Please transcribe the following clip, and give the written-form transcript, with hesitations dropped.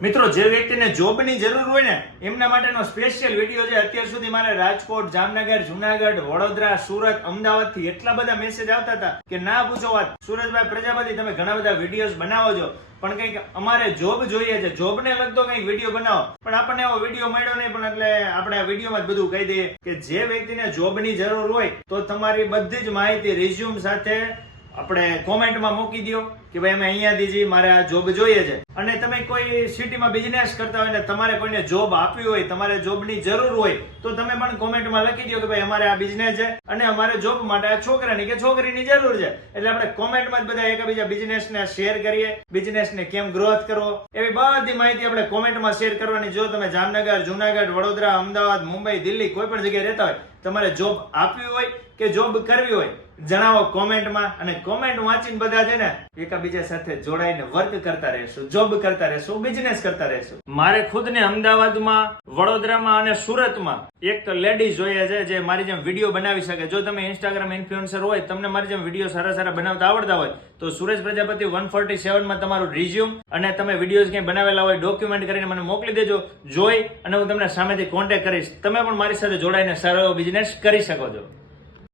મિત્રો, જે વ્યક્તિને જોબની જરૂર હોય ને એમના માટેનો સ્પેશિયલ વિડીયો છે. અત્યાર સુધી મારે રાજકોટ, જામનગર, જુનાગઢ, વડોદરા, સુરત, અમદાવાદ થી એટલા બધા મેસેજ આવતા હતા કે ના પૂછો વાત. સુરજભાઈ પ્રજાપતિ, તમે ઘણા બધા વિડીયોઝ બનાવો છો, પણ કંઈક અમારે જોબ જોઈએ છે, જોબને લગતો કંઈક વિડીયો બનાવો. પણ આપણને એવો વિડીયો મળ્યો નહીં. પણ એટલે આપણે આ વિડીયોમાં જ બધું કહી દઈએ કે જે વ્યક્તિને જોબની જરૂર હોય તો તમારી બધી જ માહિતી રિઝ્યુમ સાથે આપણે કોમેન્ટમાં મૂકી દો કે ભાઈ અમે અહીંયાથી જઈએ, મારે આ જોબ જોઈએ છે. અને તમે કોઈ સિટીમાં બિઝનેસ કરતા હોય ને તમારે કોઈને જોબ આપવી હોય, તમારે જોબની જરૂર હોય, તો તમે પણ કોમેન્ટમાં લખી દો કે ભાઈ અમારે આ બિઝનેસ છે અને અમારે જોબ માટે આ છોકરાની કે છોકરીની જરૂર છે. એટલે આપણે કોમેન્ટમાં જ બધા એકબીજા બિઝનેસને શેર કરીએ, બિઝનેસને કેમ ગ્રોથ કરવો એવી બધી માહિતી આપણે કોમેન્ટમાં શેર કરવાની. જો તમે જામનગર, જુનાગઢ, વડોદરા, અમદાવાદ, મુંબઈ, દિલ્હી કોઈ પણ જગ્યાએ રહેતા હોય, તમારે જોબ આપવી હોય કે જોબ કરવી હોય, જણાવો કોમેન્ટમાં. અને કોમેન્ટ વાંચીને બધા છે ને એકબીજા સાથે જોડાઈને વર્ક કરતા રહેશું, જોબ કરતા રહેશું, બિઝનેસ કરતા રહેશું. મારે ખુદને અમદાવાદમાં, વડોદરામાં અને સુરતમાં એક લેડી જોઈએ છે જે મારી જેમ વિડીયો બનાવી શકે. જો તમે ઇન્સ્ટાગ્રામ ઇન્ફ્લુએન્સર હોય, તમને મારી જેમ વિડીયો સારા સારા બનાવતા આવડતા હોય, તો સુરેશ પ્રજાપતિ 147 માં તમારું રિઝ્યુમ અને તમે વિડીયોઝ ક્યાંય બનાવેલા હોય ડોક્યુમેન્ટ કરીને મને મોકલી દેજો. જોઈ અને હું તમને સામેથી કોન્ટેક્ટ કરીશ. તમે પણ મારી સાથે જોડાઈને સારો એવો બિઝનેસ કરી શકો છો.